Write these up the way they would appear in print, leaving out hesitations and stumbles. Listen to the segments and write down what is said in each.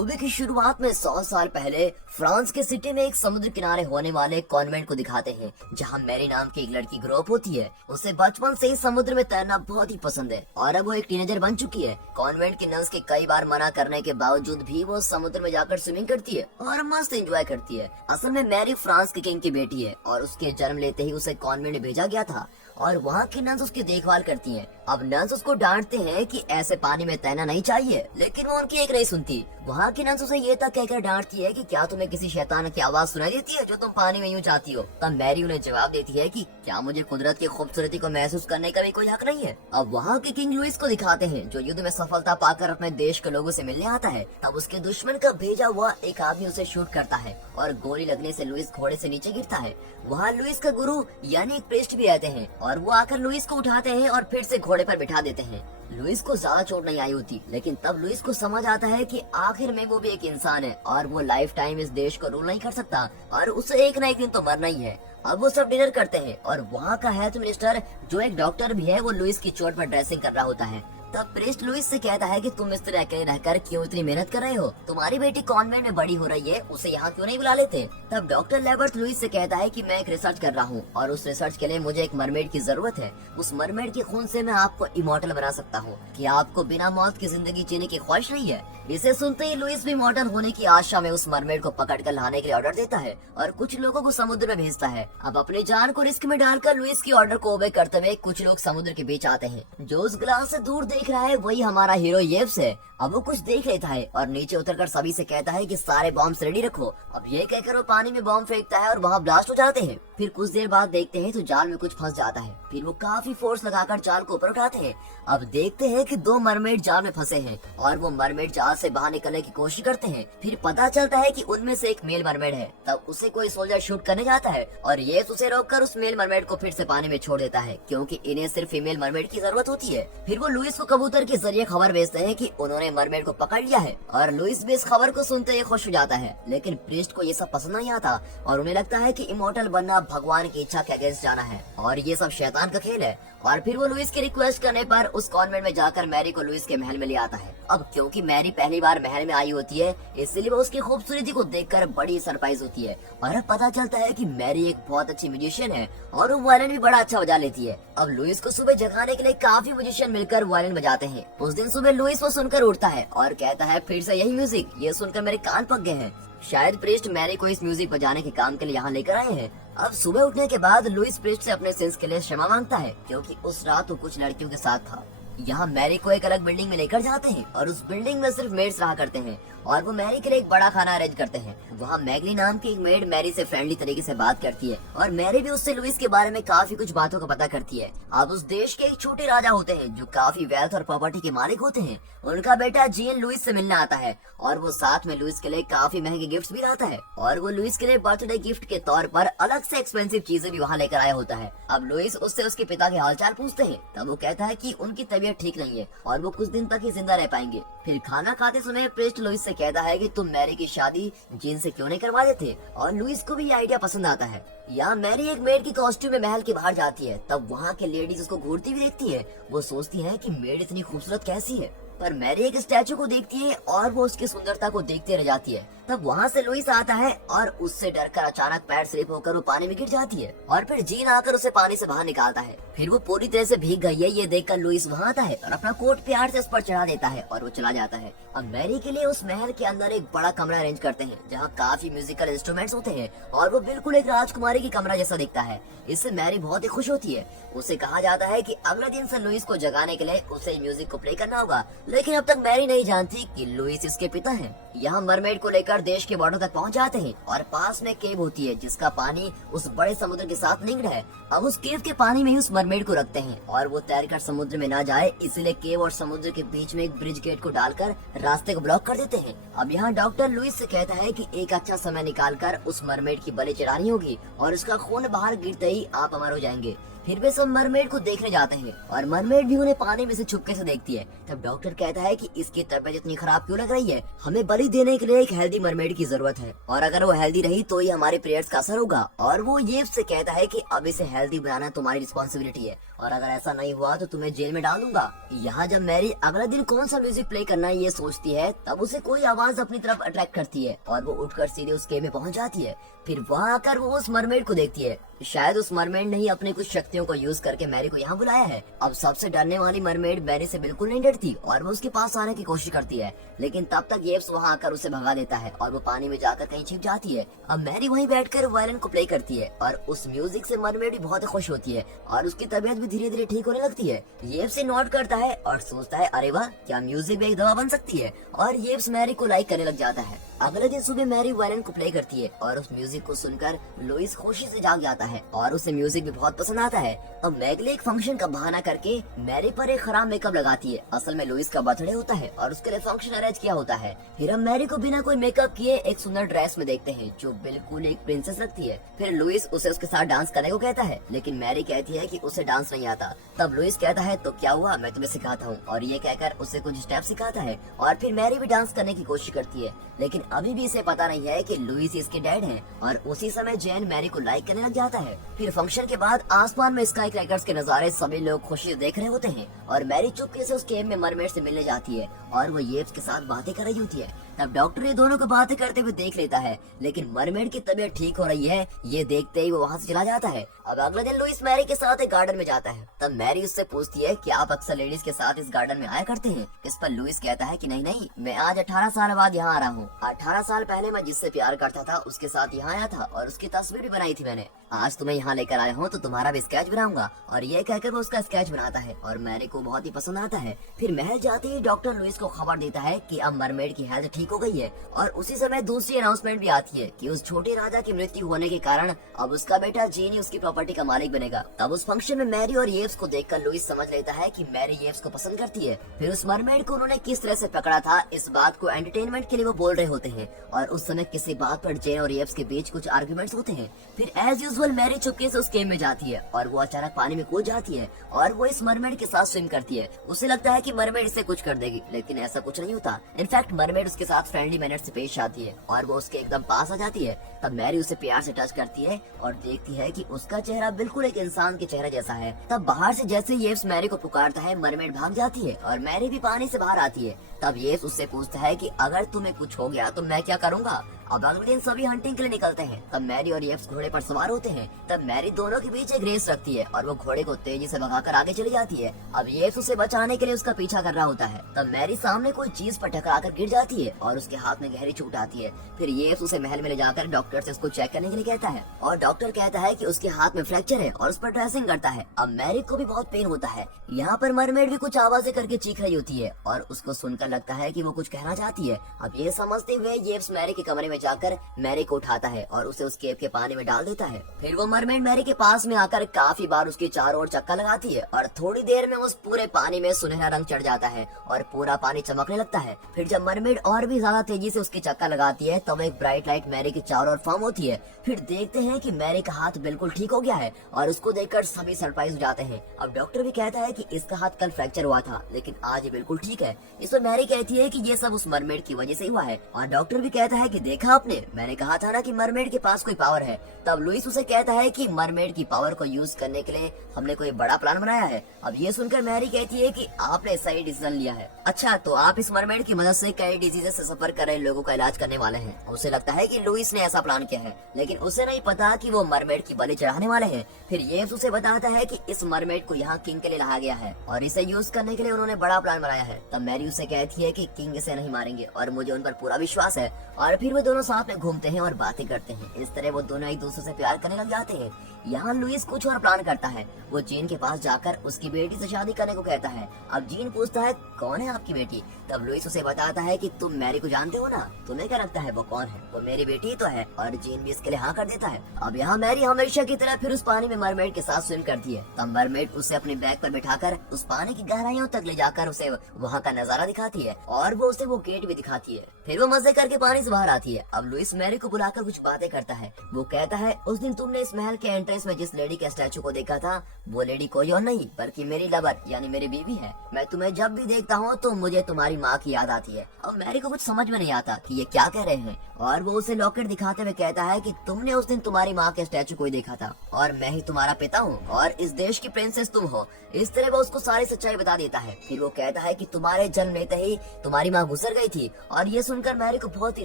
Movie की शुरुआत में 100 साल पहले फ्रांस के सिटी में एक समुद्र किनारे होने वाले कॉन्वेंट को दिखाते हैं, जहां मैरी नाम की एक लड़की ग्रो अप होती है। उसे बचपन से ही समुद्र में तैरना बहुत ही पसंद है और अब वो एक टीनेजर बन चुकी है। कॉन्वेंट की नंस के कई बार मना करने के बावजूद भी वो समुद्र में जाकर स्विमिंग करती है और मस्त एंजॉय करती है। असल में मैरी फ्रांस के किंग की बेटी है और उसके जन्म लेते ही उसे कॉन्वेंट में भेजा गया था और वहाँ की नंस उसकी देखभाल करती हैं। अब नंस उसको डांटते हैं कि ऐसे पानी में तैरना नहीं चाहिए, लेकिन वो उनकी एक नहीं सुनती। वहाँ की नंस उसे ये तक कहकर डांटती है कि क्या तुम्हें किसी शैतान की आवाज सुनाई देती है जो तुम पानी में यूं जाती हो। तब मैरी उन्हें जवाब देती है कि क्या मुझे कुदरत की खूबसूरती को महसूस करने का भी कोई हक नहीं है। अब वहाँ के किंग लुइस को दिखाते हैं जो युद्ध में सफलता पाकर अपने देश के लोगों से मिलने आता है। तब उसके दुश्मन का भेजा हुआ एक आदमी उसे शूट करता है और गोली लगने से लुइस घोड़े से नीचे गिरता है। वहाँ लुइस का गुरु यानी एक प्रीस्ट भी रहते हैं और वो आकर लुइस को उठाते हैं और फिर से घोड़े पर बिठा देते हैं। लुइस को ज्यादा चोट नहीं आई होती, लेकिन तब लुइस को समझ आता है कि आखिर में वो भी एक इंसान है और वो लाइफ टाइम इस देश को रूल नहीं कर सकता और उसे एक ना एक दिन तो मरना ही है। अब वो सब डिनर करते हैं और वहाँ का हेल्थ मिनिस्टर जो एक डॉक्टर भी है वो लुइस की चोट पर ड्रेसिंग कर रहा होता है। तब प्रीस्ट लुइस से कहता है कि तुम इस तरह अकेले रहकर क्यों इतनी मेहनत कर रहे हो, तुम्हारी बेटी कॉन्वेंट में बड़ी हो रही है, उसे यहाँ क्यों नहीं बुला लेते। तब डॉक्टर लेबर्ट लुइस से कहता है कि मैं एक रिसर्च कर रहा हूँ और उस रिसर्च के लिए मुझे एक मरमेड की जरूरत है। उस मरमेड के खून से मैं आपको इमॉर्टल बना सकता हूँ। क्या आपको बिना मौत की जिंदगी जीने की ख्वाहिश नहीं है। इसे सुनते ही लुइस भी इमॉर्टल होने की आशा में उस मरमेड को पकड़ कर लाने के लिए ऑर्डर देता है और कुछ लोगों को समुद्र में भेजता है। अब अपनी जान को रिस्क में डालकर लुइस की ऑर्डर को ओबे करते हुए कुछ लोग समुद्र के बीच आते हैं। जो उस ग्लास से दूर देख रहा है वही हमारा हीरो येव्स है। अब वो कुछ देख लेता है और नीचे उतरकर सभी से कहता है कि सारे बॉम्ब रेडी रखो। अब ये कहकर वो पानी में बॉम्ब फेंकता है और वहाँ ब्लास्ट हो जाते हैं। फिर कुछ देर बाद देखते हैं तो जाल में कुछ फंस जाता है। फिर वो काफी फोर्स लगाकर जाल को ऊपर उठाते हैं। अब देखते हैं कि दो मरमेड जाल में फंसे हैं और वो मरमेड जाल से बाहर निकलने की कोशिश करते हैं। फिर पता चलता है कि उनमें से एक मेल मरमेड है। तब उसे कोई सोल्जर शूट करने जाता है और ये उसे रोककर उस मेल मरमेड को फिर से पानी में छोड़ देता है, क्योंकि इन्हें सिर्फ फीमेल मरमेड की जरूरत होती है। फिर वो लुइस को कबूतर के जरिए खबर भेजते हैं कि उन्होंने मरमेड को पकड़ लिया है और लुइस भी इस खबर को सुनते ही खुश हो जाता है। लेकिन प्रीस्ट को ये सब पसंद नहीं आता और उन्हें लगता है कि इमॉर्टल बनना भगवान की इच्छा के अगेंस्ट जाना है और ये सब शैतान का खेल है। और फिर वो लुइस की रिक्वेस्ट करने पर उस कॉन्वेंट में जाकर मैरी को लुइस के महल में ले आता है। अब क्योंकि मैरी पहली बार महल में आई होती है, इसलिए वो उसकी खूबसूरती को देखकर बड़ी सरप्राइज होती है और अब पता चलता है कि मैरी एक बहुत अच्छी म्यूजिशियन है और वो वायलिन भी बड़ा अच्छा बजा लेती है। अब लुइस को सुबह जगाने के लिए काफी म्यूजिशियन मिलकर वायलिन बजाते हैं। उस दिन सुबह लुइस वो सुनकर उठता है और कहता है फिर से यही म्यूजिक, ये सुनकर मेरे कान पक गए हैं। शायद प्रीस्ट मैरी को इस म्यूजिक बजाने के काम के लिए यहाँ लेकर आए हैं। अब सुबह उठने के बाद लुइस प्रीस्ट से अपने सिंस के लिए क्षमा मांगता है, क्योंकि उस रात वो कुछ लड़कियों के साथ था। यहाँ मैरी को एक अलग बिल्डिंग में लेकर जाते हैं और उस बिल्डिंग में सिर्फ मेड्स रहा करते हैं और वो मैरी के लिए एक बड़ा खाना अरेंज करते हैं। वहाँ मैगली नाम की एक मेड मैरी से फ्रेंडली तरीके से बात करती है और मैरी भी उससे लुइस के बारे में काफी कुछ बातों का पता करती है। अब उस देश के एक छोटे राजा होते हैं जो काफी वेल्थ और प्रॉपर्टी के मालिक होते हैं। उनका बेटा जीन लुइस से मिलने आता है और वो साथ में लुइस के लिए काफी महंगे गिफ्ट भी लाता है और वो लुइस के लिए बर्थडे गिफ्ट के तौर पर अलग से एक्सपेंसिव चीजें भी वहाँ लेकर आया होता है। अब लुइस उससे उसके पिता के हालचाल पूछते हैं। तब वो कहता है कि उनकी तबीयत ठीक नहीं है और वो कुछ दिन तक ही जिंदा रह पाएंगे। फिर खाना खाते समय प्रीस्ट लुइस से कहता है कि तुम मैरी की शादी जीन से क्यों नहीं करवा देते और लुइस को भी ये आइडिया पसंद आता है। यहाँ मैरी एक मेड की कॉस्ट्यूम में महल के बाहर जाती है। तब वहाँ के लेडीज उसको घूरती हुई देखती है। वो सोचती है कि मेड इतनी खूबसूरत कैसी है, पर मैरी एक स्टैचू को देखती है और वो उसकी सुंदरता को देखते रह जाती है। तब वहाँ से लुइस आता है और उससे डरकर अचानक पैर स्लिप होकर वो पानी में गिर जाती है और फिर जीन आकर उसे पानी से बाहर निकालता है। फिर वो पूरी तरह से भीग गई है ये देखकर लुइस वहाँ आता है और अपना कोट प्यार से उस पर चढ़ा देता है और वो चला जाता है। अब मैरी के लिए उस महल के अंदर एक बड़ा कमरा अरेंज करते हैं जहाँ काफी म्यूजिकल इंस्ट्रूमेंट्स होते हैं और वो बिल्कुल एक राजकुमारी की कमरा जैसा दिखता है। इससे मैरी बहुत ही खुश होती है। उसे कहा जाता है कि अगले दिन से लुइस को जगाने के लिए उसे म्यूजिक को प्ले करना होगा, लेकिन अब तक मैरी नहीं जानती कि लुइस इसके पिता हैं। यहाँ मरमेड को लेकर देश के बॉर्डर तक पहुँच जाते हैं और पास में केव होती है जिसका पानी उस बड़े समुद्र के साथ लिंक्ड है। अब उस केव के पानी में ही उस मरमेड को रखते हैं और वो तैरकर समुद्र में ना जाए, इसलिए केव और समुद्र के बीच में एक ब्रिज गेट को डालकर रास्ते को ब्लॉक कर देते हैं। अब यहाँ डॉक्टर लुइस से कहता है कि एक अच्छा समय निकालकर उस मरमेड की बलि चढ़ानी होगी और उसका खून बाहर गिरते ही आप अमर हो जाएंगे। फिर वे सब मरमेड को देखने जाते हैं और मरमेड भी उन्हें पानी में से छुपके से देखती है। तब डॉक्टर कहता है कि इसकी तबीयत इतनी खराब क्यों लग रही है, हमें बलि देने के लिए एक हेल्दी मरमेड की जरूरत है और अगर वो हेल्दी रही तो ही हमारे प्रेयर्स का असर होगा। और वो ये से कहता है कि अब इसे हेल्दी बनाना तुम्हारी रिस्पॉन्सिबिलिटी है और अगर ऐसा नहीं हुआ तो तुम्हें जेल में डाल दूंगा। यहाँ जब मैरी अगला दिन कौन सा म्यूजिक प्ले करना है ये सोचती है, तब उसे कोई आवाज अपनी तरफ अट्रैक्ट करती है और वो उठकर सीधे उस केव में पहुंच जाती है। फिर वहाँ आकर वो उस मरमेड को देखती है। शायद उस मरमेड ने ही अपनी कुछ शक्तियों को यूज करके मैरी को यहाँ बुलाया है। अब सबसे डरने वाली मरमेड मैरी से बिल्कुल नहीं डरती और वो उसके पास आने की कोशिश करती है, लेकिन तब तक येव्स वहाँ आकर उसे भगा देता है और वो पानी में जाकर कहीं छिप जाती है। अब मैरी वहीं बैठकर वायलिन को प्ले करती है और उस म्यूजिक से मरमेड भी बहुत खुश होती है और उसकी तबीयत भी धीरे धीरे ठीक होने लगती है। येव्स से नोट करता है और सोचता है अरे वाह, क्या म्यूजिक भी एक दवा बन सकती है, और येव्स मैरी को लाइक करने लग जाता है। अगले दिन सुबह मैरी वायलिन को प्ले करती है और उस म्यूजिक को सुनकर लुइस खुशी से जाग जाता है और उसे म्यूजिक भी बहुत पसंद आता है। अब मैगले एक फंक्शन का बहाना करके मैरी पर एक खराब मेकअप लगाती है। असल में लुइस का बर्थडे होता है और उसके लिए फंक्शन अरेंज किया होता है। फिर हम मैरी को बिना कोई मेकअप किए एक सुंदर ड्रेस में देखते हैं जो बिल्कुल एक प्रिंसेस लगती है। फिर लुइस उसे उसके साथ डांस करने को कहता है, लेकिन मैरी कहती है कि उसे डांस नहीं आता। तब लुइस कहता है तो क्या हुआ, मैं तुम्हें सिखाता हूँ, और ये कहकर उसे कुछ स्टेप सिखाता है और फिर मैरी भी डांस करने की कोशिश करती है, लेकिन अभी भी इसे पता नहीं है कि लुइस इसके डैड हैं। और उसी समय जैन मैरी को लाइक करने लग जाता है। फिर फंक्शन के बाद आसमान में स्काई क्रैकर्स के नजारे सभी लोग खुशी से देख रहे होते हैं और मैरी चुपके से उस केव में मरमेड से मिलने जाती है और वो येव्स के साथ बातें कर रही होती है। तब डॉक्टर ये दोनों को बातें करते हुए देख लेता है, लेकिन मरमेड की तबीयत ठीक हो रही है ये देखते ही वो वहाँ से चला जाता है। अब अगले दिन लुइस मैरी के साथ एक गार्डन में जाता है। तब मैरी उससे पूछती है कि आप अक्सर लेडीज के साथ इस गार्डन में आया करते हैं। इस पर लुइस कहता है कि नहीं, मैं आज 18 साल बाद यहाँ आ रहा हूँ। 18 साल पहले मैं जिससे प्यार करता था उसके साथ यहाँ आया था और उसकी तस्वीर भी बनाई थी मैंने। आज तुम्हें यहाँ लेकर आया हूँ तो तुम्हारा भी स्केच बनाऊंगा, और ये कहकर वो उसका स्केच बनाता है और मैरी को बहुत ही पसंद आता है। फिर महल जाते ही डॉक्टर लुइस को खबर देता है कि अब मरमेड की हेल्थ ठीक हो गई है और उसी समय दूसरी अनाउंसमेंट भी आती है कि उस छोटे राजा की मृत्यु होने के कारण अब उसका बेटा जीनी उसकी प्रॉपर्टी का मालिक बनेगा। तब उस फंक्शन में मैरी और येव्स को देखकर लुइस समझ लेता है कि मैरी येव्स को पसंद करती है। फिर उस मरमेड को उन्होंने किस तरह से पकड़ा था इस बात को एंटरटेनमेंट के लिए वो बोल रहे होते हैं और उस समय किसी बात पर जेन और येव्स के बीच कुछ आर्गुमेंट्स होते हैं। फिर एज यूजुअल मैरी चुपके से उस केव में जाती है और वो अचानक पानी में कूद जाती है और वो इस मरमेड के साथ स्विम करती है। उसे लगता है कि मरमेड इसे कुछ कर देगी, लेकिन ऐसा कुछ नहीं होता। इनफैक्ट मरमेड उसके साथ फ्रेंडली मैनर से पेश आती है और वो उसके एकदम पास आ जाती है। तब मैरी उसे प्यार से टच करती है और देखती है कि उसका चेहरा बिल्कुल एक इंसान के चेहरे जैसा है। तब बाहर से जैसे येव्स मैरी को पुकारता है मरमेड भाग जाती है और मैरी भी पानी से बाहर आती है। तब येव्स उससे पूछता है कि अगर तुम्हें कुछ हो गया तो मैं क्या करूँगा। अब अगले दिन सभी हंटिंग के लिए निकलते हैं। तब मैरी और येव्स घोड़े पर सवार होते हैं। तब मैरी दोनों के बीच एक रेस रखती है और वो घोड़े को तेजी से भगाकर आगे चली जाती है। अब येव्स उसे बचाने के लिए उसका पीछा कर रहा होता है। तब मैरी सामने कोई चीज पर टकराकर गिर जाती है और उसके हाथ में गहरी चोट आती है। फिर येव्स उसे महल में ले जाकर डॉक्टर से उसको चेक करने के लिए कहता है और डॉक्टर कहता है कि उसके हाथ में फ्रैक्चर है और उस पर ड्रेसिंग करता है। अब मैरी को भी बहुत पेन होता है। यहाँ पर मरमेड भी कुछ आवाजें करके चीख रही होती है और उसको सुनकर लगता है कि वो कुछ कहना चाहती है। अब ये समझते हुए येव्स मैरी के कमरे में जाकर मैरी को उठाता है और उसे उस केव के पानी में डाल देता है। फिर वो मरमेड मैरी के पास में आकर काफी बार उसके चारों ओर चक्का लगाती है और थोड़ी देर में उस पूरे पानी में सुनहरा रंग चढ़ जाता है और पूरा पानी चमकने लगता है। फिर जब मरमेड और भी ज्यादा तेजी से उसकी चक्का लगाती है तब एक ब्राइट लाइट मैरी के चारों ओर फॉर्म होती है। फिर देखते हैं कि मैरी का हाथ बिल्कुल ठीक हो गया है और उसको देखकर सभी सरप्राइज हो जाते हैं। अब डॉक्टर भी कहता है कि इसका हाथ कल फ्रैक्चर हुआ था लेकिन आज ये बिल्कुल ठीक है। इस पर मैरी कहती है कि ये सब उस मरमेड की वजह से हुआ है और डॉक्टर भी कहता है कि देखा आपने, मैंने कहा था ना कि मरमेड के पास कोई पावर है। तब लुइस उसे कहता है कि मरमेड की पावर को यूज करने के लिए हमने कोई बड़ा प्लान बनाया है। अब ये सुनकर मैरी कहती है कि आपने सही डिसीजन लिया है। अच्छा, तो आप इस मरमेड की मदद से कई डिजीजेस से सफर कर रहे लोगों का इलाज करने वाले हैं। उसे लगता है कि लुइस ने ऐसा प्लान किया है, लेकिन उसे नहीं पता कि वो मरमेड की बलि चढ़ाने वाले हैं। फिर ये उसे बताता है कि इस मरमेड को यहाँ किंग के लिए लाया गया है और इसे यूज करने के लिए उन्होंने बड़ा प्लान बनाया है। तब मैरी उसे कहती है कि किंग इसे नहीं मारेंगे और मुझे उन पर पूरा विश्वास है। और फिर वो दोनों साथ में घूमते हैं और बातें करते हैं। इस तरह वो दोनों एक दूसरे से प्यार करने लग जाते हैं। यहाँ लुइस कुछ और प्लान करता है। वो जीन के पास जाकर उसकी बेटी से शादी करने को कहता है। अब जीन पूछता है कौन है आपकी बेटी। तब लुइस उसे बताता है कि तुम मैरी को जानते हो ना, तुम्हें क्या लगता है वो कौन है, वो मेरी बेटी ही तो है। और जीन भी इसके लिए हाँ कर देता है। अब यहाँ मैरी हमेशा की तरह फिर उस पानी में मरमेड के साथ स्विम करती है। तब मरमेड उसे अपने बैग पर बिठाकर उस पानी की गहराइयों तक ले जाकर उसे वहाँ का नजारा दिखाती है और वो उसे वो गेट भी दिखाती है। फिर वो मजे करके पानी से बाहर आती है। अब लुइस मैरी को बुलाकर कुछ बातें करता है। वो कहता है उस दिन तुमने इस महल के एंट्रेंस में जिस लेडी के स्टैचू को देखा था वो लेडी कोई और नहीं बल्कि मेरी लवर यानी मेरी बीवी है। मैं तुम्हें जब भी देखता हूँ तो मुझे तुम्हारी माँ की याद आती है। अब मैरी को कुछ समझ में नहीं आता कि ये क्या कह रहे हैं और वो उसे लॉकेट दिखाते हुए कहता है कि तुमने उस दिन तुम्हारी माँ के स्टैचू को ही देखा था और मैं ही तुम्हारा पिता हूँ और इस देश की प्रिंसेस तुम हो। इस तरह वो उसको सारी सच्चाई बता देता है। फिर वो कहता है कि तुम्हारे जन्म लेते ही तुम्हारी माँ गुजर गई थी और ये सुनकर मैरी को बहुत ही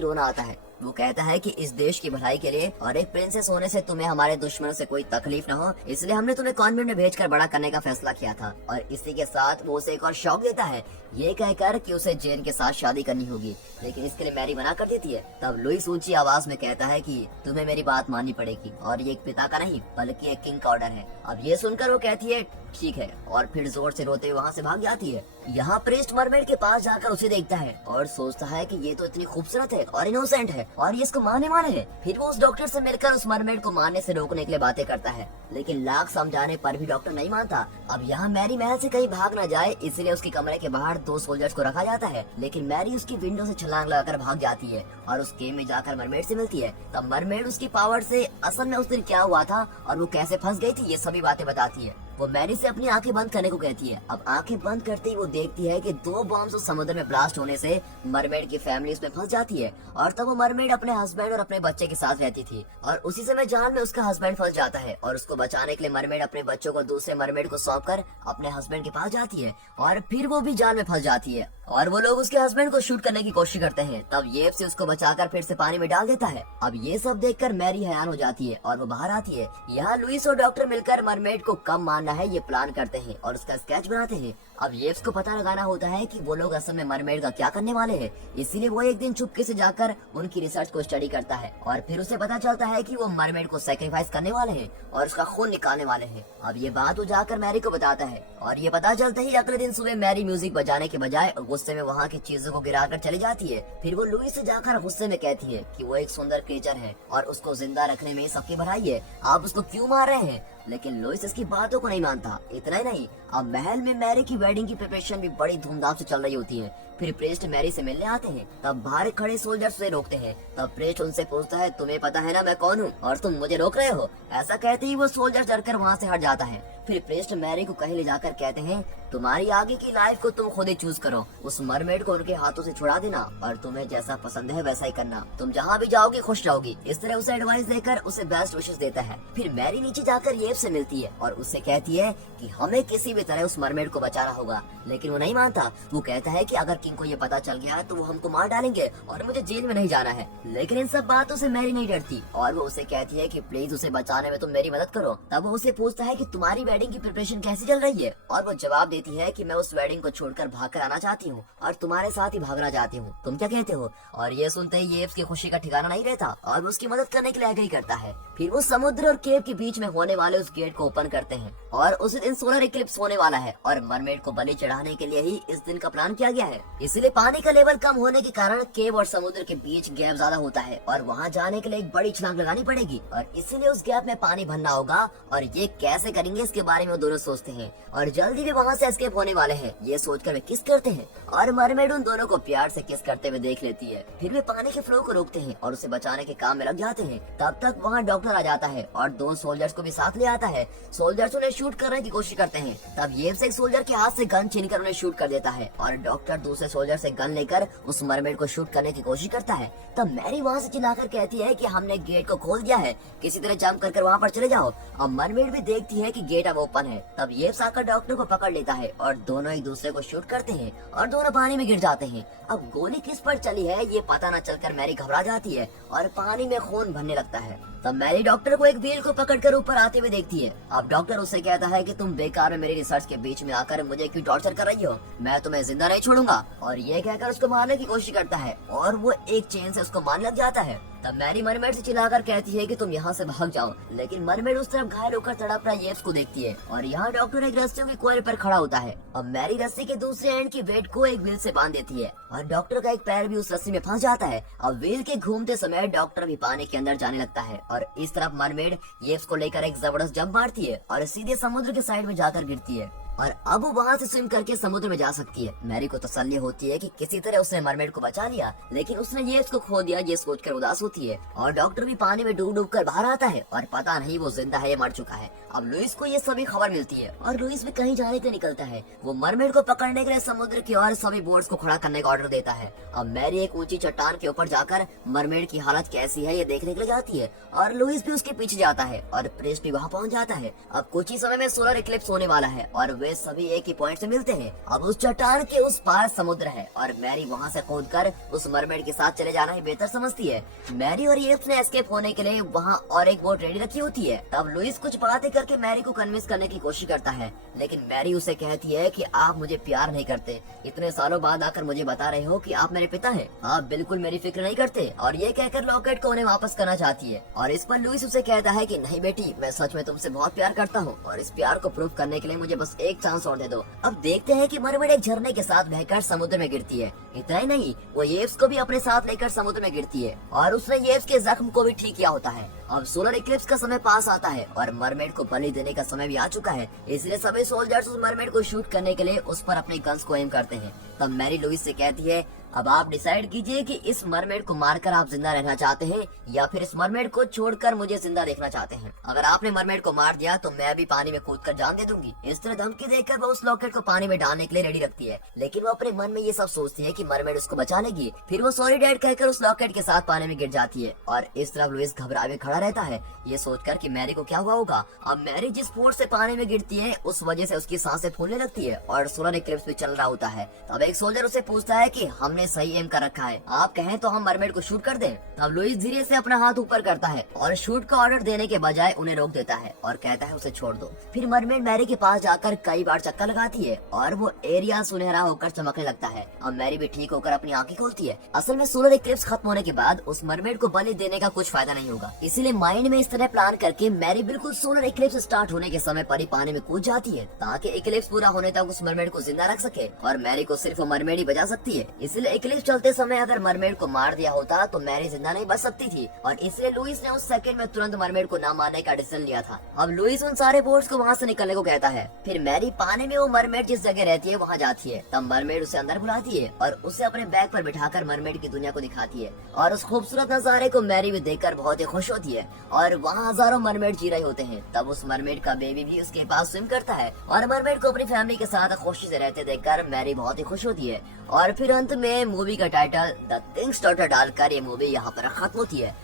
रोना आता है। वो कहता है कि इस देश की भलाई के लिए और एक प्रिंसेस होने से तुम्हें हमारे दुश्मनों से कोई तकलीफ न हो, इसलिए हमने तुम्हें कॉन्वेंट में भेजकर बड़ा करने का फैसला किया था। और इसी के साथ वो उसे एक और शौक देता है, ये कहकर कि उसे जेन के साथ शादी करनी होगी, लेकिन इसके लिए मैरी मना कर देती है। तब लुइस ऊंची आवाज में कहता है कि तुम्हें मेरी बात माननी पड़ेगी और ये एक पिता का नहीं बल्कि एक किंग का ऑर्डर है। अब ये सुनकर वो कहती है ठीक है और फिर जोर से रोते हुए वहाँ से भाग जाती है। यहाँ प्रिस्ट मरमेड के पास जाकर उसे देखता है और सोचता है कि ये तो इतनी खूबसूरत है और इनोसेंट है और ये इसको मारने वाले है। फिर वो उस डॉक्टर से मिलकर उस मरमेड को मारने से रोकने के लिए बातें करता है, लेकिन लाख समझाने पर भी डॉक्टर नहीं मानता। अब यहाँ मैरी महल से कहीं भाग न जाए इसलिए उसके कमरे के बाहर 2 सोल्जर्स को रखा जाता है, लेकिन मैरी उसकी विंडो से छलांग लगाकर भाग जाती है और उस केव में जाकर मरमेड से मिलती है। तब मरमेड उसकी पावर से असल में उस दिन क्या हुआ था और वो कैसे फंस गई थी ये सभी बातें बताती है। वो मैरी से अपनी आंखें बंद करने को कहती है। अब आंखें बंद करते ही वो देखती है कि 2 बॉम्ब्स उस समुद्र में ब्लास्ट होने से मरमेड की फैमिली उसमें फंस जाती है और तब वो मरमेड अपने हस्बैंड और अपने बच्चे के साथ रहती थी और उसी समय जाल में उसका हस्बैंड फंस जाता है और उसको बचाने के लिए मरमेड अपने बच्चों को दूसरे मरमेड को सौंपकर अपने हस्बैंड के पास जाती है और फिर वो भी जाल में फंस जाती है और वो लोग उसके हस्बैंड को शूट करने की कोशिश करते हैं। तब येब से उसको बचाकर फिर से पानी में डाल देता है। अब ये सब देखकर मैरी हैरान हो जाती है और वो बाहर आती है। यहाँ लुइस और डॉक्टर मिलकर मरमेड को कब मारना है ये प्लान करते हैं और उसका स्केच बनाते हैं। अब येब्स को पता लगाना होता है कि वो लोग असल में मरमेड का क्या करने वाले हैं, इसीलिए वो एक दिन चुपके से जाकर उनकी रिसर्च को स्टडी करता है और फिर उसे पता चलता है कि वो मरमेड को सैक्रिफाइस करने वाले हैं और उसका खून निकालने वाले हैं। अब ये बात वो जाकर मैरी को बताता है और ये पता चलता ही अगले दिन सुबह मैरी म्यूजिक बजाने के बजाय गुस्से में वहाँ की चीजों को गिराकर चली जाती है। फिर वो लुइस से जाकर गुस्से में कहती है कि वो एक सुंदर क्रिएचर है और उसको जिंदा रखने में सबकी भलाई है, आप उसको क्यों मार रहे हैं। लेकिन लुइस इसकी बातों को नहीं मानता। इतना ही नहीं, अब महल में मैरी की वेडिंग की प्रिपरेशन भी बड़ी धूमधाम से चल रही होती है। फिर प्रेस्ट मैरी से मिलने आते हैं। तब बाहर खड़े सोल्जर्स उसे रोकते हैं। तब प्रेस्ट उनसे पूछता है तुम्हें पता है ना मैं कौन हूँ और तुम मुझे रोक रहे हो। ऐसा कहते ही वो सोल्जर डरकर वहाँ से हट जाता है। फिर प्रेस्ट मैरी को कहीं ले जाकर कहते हैं तुम्हारी आगे की लाइफ को तुम खुद ही चूज करो, उस मरमेड को उनके हाथों से छुड़ा देना और तुम्हें जैसा पसंद है वैसा ही करना, तुम जहाँ भी जाओगी खुश रहोगी। इस तरह उसे एडवाइस देकर उसे बेस्ट विशेष देता है। फिर मैरी नीचे जाकर येब से मिलती है और उससे कहती है कि हमें किसी भी तरह उस मरमेड को बचाना होगा, लेकिन वो नहीं मानता। वो कहता है कि अगर किंग को ये पता चल गया तो वो हमको मार डालेंगे और मुझे जेल में नहीं जाना है। लेकिन इन सब बातों से मैरी नहीं डरती और वो उसे कहती है कि प्लीज उसे बचाने में तुम मेरी मदद करो। तब वो उसे पूछता है कि तुम्हारी वेडिंग की प्रिपरेशन कैसी चल रही है और वो जवाब देती है कि मैं उस वेडिंग को छोड़कर भागकर आना चाहती हूँ और तुम्हारे साथ ही भागना चाहती हूँ, तुम क्या कहते हो। और ये सुनते ही येब्स की खुशी का ठिकाना नहीं रहता और वो उसकी मदद करने के लिए एग्री करता है। फिर वो समुद्र और केव के बीच में होने वाले उस गेट को ओपन करते हैं और उस दिन सोलर इक्लिप्स होने वाला है और मरमेड को बलि चढ़ाने के लिए ही इस दिन का प्लान किया गया है। इसलिए पानी का लेवल कम होने के कारण केव और समुद्र के बीच गैप ज्यादा होता है और वहाँ जाने के लिए एक बड़ी छलांग लगानी पड़ेगी और इसीलिए उस गैप में पानी भरना होगा और ये कैसे करेंगे इसके बारे में वो दोनों सोचते हैं और जल्दी भी वहाँ से एस्केप होने वाले हैं। ये सोचकर वे किस करते हैं और मरमेड उन दोनों को प्यार से किस करते हुए देख लेती है। फिर वे पानी के फ्लो को रोकते हैं और उसे बचाने के काम में लग जाते हैं। तब तक वहाँ डॉक्टर आ जाता है और 2 सोल्जर्स को भी साथ ले आता है। सोल्जर्स उन्हें शूट करने की कोशिश करते हैं। तब येब्स एक सोल्जर के हाथ से गन छीनकर उन्हें शूट कर देता है और डॉक्टर दूसरे सोल्जर से गन लेकर उस मरमेड को शूट करने की कोशिश करता है। तब मैरी वहाँ से चिल्लाकर कहती है कि हमने गेट को खोल दिया है, किसी तरह जंप कर वहाँ पर चले जाओ। अब मरमेड भी देखती है कि गेट अब ओपन है। तब येब्स आकर डॉक्टर को पकड़ लेता है और दोनों एक दूसरे को शूट करते हैं और दोनों पानी में गिर जाते हैं। अब गोली किस पर चली है ये पता न चलकर मैरी घबरा जाती है और पानी में खून भरने लगता है। तब मैरी डॉक्टर को एक व्हील को पकड़कर ऊपर आते हुए देखती है। अब डॉक्टर उससे कहता है कि तुम बेकार में मेरी रिसर्च के बीच में आकर मुझे क्यों टॉर्चर कर रही हो, मैं तुम्हें जिंदा नहीं छोड़ूंगा। और ये कहकर उसको मारने की कोशिश करता है और वो एक चेन से उसको मारने लग जाता है। तब मैरी मरमेड से चिल्लाकर कहती है कि तुम यहाँ से भाग जाओ, लेकिन मरमेड उस तरफ घायल होकर तड़प रहा येब्स को देखती है और यहाँ डॉक्टर एक रस्सियों की कोयल पर खड़ा होता है। अब मैरी रस्सी के दूसरे एंड की वेट को एक व्हील से बांध देती है और डॉक्टर का एक पैर भी उस रस्सी में फंस जाता है। अब व्हील के घूमते समय डॉक्टर भी पानी के अंदर जाने लगता है और इस तरफ मरमेड येब्स को लेकर एक जबरदस्त जंप मारती है और सीधे समुद्र के साइड में जाकर गिरती है। और अब वो वहाँ से स्विम करके समुद्र में जा सकती है। मैरी को तसल्ली होती है कि किसी तरह उसने मरमेड को बचा लिया, लेकिन उसने ये इसको खो दिया, ये सोचकर उदास होती है। और डॉक्टर भी पानी में डूब डूब कर बाहर आता है और पता नहीं वो जिंदा है या मर चुका है। अब लुइस को ये सभी खबर मिलती है और लुइस भी कहीं जाने के लिए निकलता है। वो मरमेड को पकड़ने के लिए समुद्र की ओर सभी बोट्स को खड़ा करने का ऑर्डर देता है। अब मैरी एक ऊंची चट्टान के ऊपर जाकर मरमेड की हालत कैसी है ये देखने के लिए जाती है और लुइस भी उसके पीछे जाता है और प्रेस भी वहाँ पहुँच जाता है। अब कुछ ही समय में सोलर इक्लिप्स होने वाला है और वे सभी एक ही पॉइंट से मिलते हैं। अब उस चट्टान के उस पार समुद्र है और मैरी वहाँ से कूद कर उस मरमेड के साथ चले जाना ही बेहतर समझती है। मैरी और येप्स ने एस्केप होने के लिए वहाँ और एक बोट रेडी रखी होती है। तब लुइस कुछ बातें करके मैरी को कन्विंस करने की कोशिश करता है, लेकिन मैरी उसे कहती है कि आप मुझे प्यार नहीं करते, इतने सालों बाद आकर मुझे बता रहे हो कि आप मेरे पिता हैं, आप बिल्कुल मेरी फिक्र नहीं करते। और ये कहकर लॉकेट को उन्हें वापस करना चाहती है और इस पर लुइस उसे कहता है कि नहीं बेटी, मैं सच में तुमसे बहुत प्यार करता हूँ और इस प्यार को प्रूव करने के लिए मुझे बस एक चांस और दे दो। अब देखते हैं कि मरमेड एक झरने के साथ बहकर समुद्र में गिरती है। इतना ही नहीं, वो येव्स को भी अपने साथ लेकर समुद्र में गिरती है और उसने येव्स के जख्म को भी ठीक किया होता है। अब सोलर इक्लिप्स का समय पास आता है और मरमेड को बलि देने का समय भी आ चुका है, इसलिए सभी सोल्जर्स उस मरमेड को शूट करने के लिए उस पर अपने गन्स को एम करते हैं। तब मैरी लुइस से कहती है, अब आप डिसाइड कीजिए कि इस मरमेड को मारकर आप जिंदा रहना चाहते हैं या फिर इस मरमेड को छोड़कर मुझे जिंदा देखना चाहते हैं। अगर आपने मरमेड को मार दिया तो मैं भी पानी में कूदकर जान दे दूंगी। इस तरह धमकी देकर वो उस लॉकेट को पानी में डालने के लिए रेडी रखती है, लेकिन वो अपने मन में ये सब सोचती है कि मरमेड उसको बचा लेगी। फिर वो सॉरी डैड कहकर उस लॉकेट के साथ पानी में गिर जाती है और इस तरफ लुइस घबराए खड़ा रहता है, ये सोचकर कि मैरी को क्या हुआ होगा। अब मैरी जिस फोर्स से पानी में गिरती है उस वजह से उसकी सांसें फूलने लगती है और सोलर इक्लिप्स भी चल रहा होता है। तब एक सोल्जर उसे पूछता है कि हमने सही एम कर रखा है, आप कहें तो हम मरमेड को शूट कर दें। तब लुइस धीरे से अपना हाथ ऊपर करता है और शूट का ऑर्डर देने के बजाय उन्हें रोक देता है और कहता है उसे छोड़ दो। फिर मरमेड मैरी के पास जाकर कई बार चक्कर लगाती है और वो एरिया सुनहरा होकर चमकने लगता है। अब मैरी भी ठीक होकर अपनी आंखें खोलती है। असल में सोलर इक्लिप्स खत्म होने के बाद उस मरमेड को बलि देने का कुछ फायदा नहीं होगा, इसीलिए माइंड में इस तरह प्लान करके मैरी बिल्कुल सोलर इक्लिप्स स्टार्ट होने के समय पर ही पानी में कूद जाती है ताकि इक्लिप्स पूरा होने तक उस मरमेड को जिंदा रख सके और मैरी को सिर्फ मरमेड ही बचा सकती है। इसलिए इक्लिप्स चलते समय अगर मरमेड को मार दिया होता तो मैरी जिंदा नहीं बच सकती थी और इसलिए लुइस ने उस सेकंड में तुरंत मरमेड को न मारने का डिसीजन लिया था। अब लुइस उन सारे बोट्स को वहाँ से निकलने को कहता है। फिर मैरी पानी में वो मरमेड जिस जगह रहती है वहाँ जाती है। तब मरमेड उसे अंदर बुलाती है और उसे अपने बैग पर बिठाकर मरमेड की दुनिया को दिखाती है और उस खूबसूरत नजारे को मैरी भी देखकर बहुत ही खुश होती है और वहाँ हजारों मरमेड जी रहे होते हैं। तब उस मरमेड का बेबी भी उसके पास स्विम करता है और मरमेड को अपनी फैमिली के साथ खुशी से रहते देखकर मैरी बहुत ही खुश होती है। और फिर अंत में मूवी का टाइटल द किंग्स डॉटर डालकर ये मूवी यहाँ पर खत्म होती है।